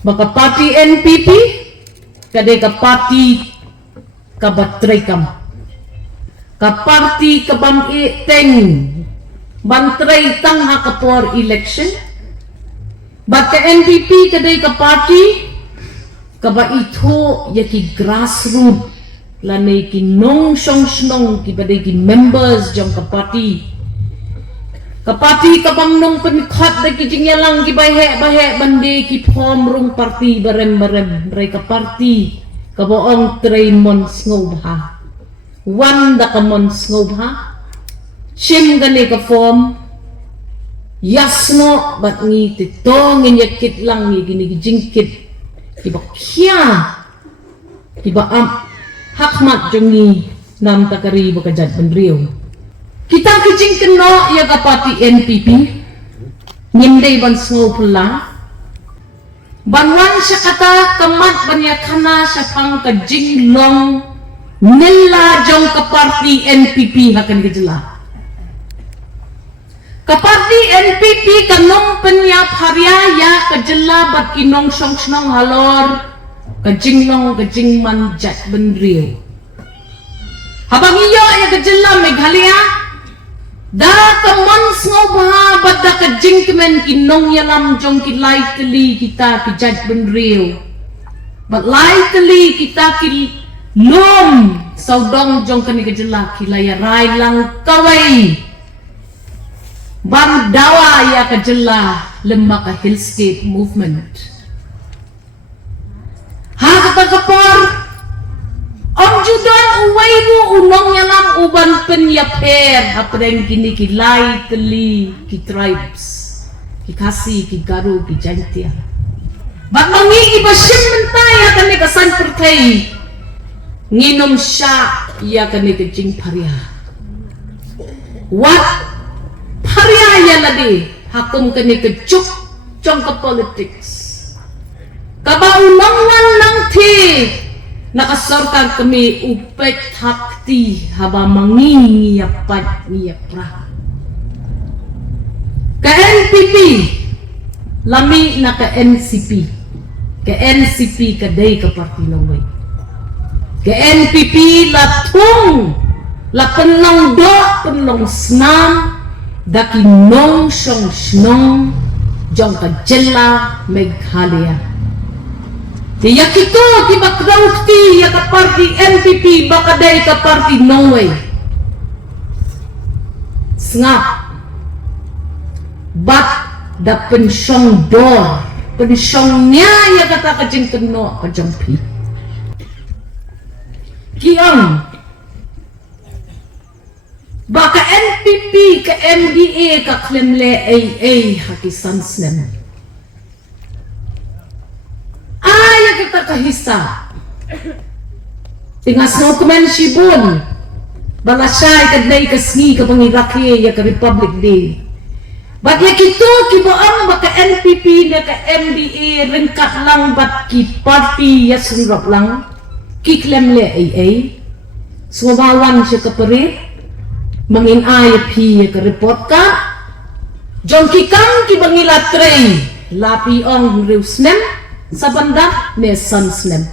Baka parti NPP kadai ka parti kabatray kam. Ka parti kabam teng bantray tang hakapor election. Baka NPP kadai ka parti kaba ito yaki grassroots lanay ki nong song ki badai ki members jong ka parti kabang nong penikhat da ki jingialang ki bahe bande ki phom rung parti barem ray ka parti kaboong 3 months ngobha wan da ka months ngobha shim gani ka phom yasno bat ngi titong yakit lang ngi gini jingkit kiba kya kiba hakmat jongi nam takari bakajat benriu kita kijing keno ya kapati NPP nyimdei ban sngo pula banwan siya kata kamat banyakana siya pang kajing long nila jong kaparti NPP hakan kejela kaparti NPP kanong penyap harya ya kejela bat kinong song snong halor kajing long kajing manjat benriu habang iyo ya kejela Meghalaya da kamon sngoba bat da kajing kemen kinong yalam jong kilai teli kita kijat benriu bat lai teli kita ki lom saudong jong kani kejela kilaya rai lang kawai bang dawa ya kejela lemaka hillscape movement ha kata kapor om judan uway mo unong yalam uban penyaper apreng kini ki lai teli ki tribes ki kasi ki garu ki jantia bak mangi ibasim mentaya kani kasan pertai nginom sya ya kani kejing paria what paria ya lagi hakum kani kejuk jong ke politics kaba unongwan lang ti nakasorkan kami upek hakti haba mangingi yapat niyapra ka NPP lami na ka NCP kadai ka parti naway ka NPP latung la penlong do penlong snam daki nong song snong jong ka jela Meghalaya Tiya kito ki bakraukti ya ka parti NPP bakadai ka parti Norway. Snap. Bat da pensyong dor. Pensyongnya ya kata kajing keno kajang pi. Kiang. Baka NPP ka MDA ka klemle AA hakisan snem. Kita kahisa tingas no kumen shibun balasay kadlay kasngi ka pangiraki ya ka Republic Day bat ya kito kiboang baka NPP na ka MDA ringkat lang bat ki party ya sunrap lang kiklemle AA sumabawan siya kaparit mangin IP ya ka report ka jong kikang kibangila tray lapi ong riusnem sa banda ne sansnem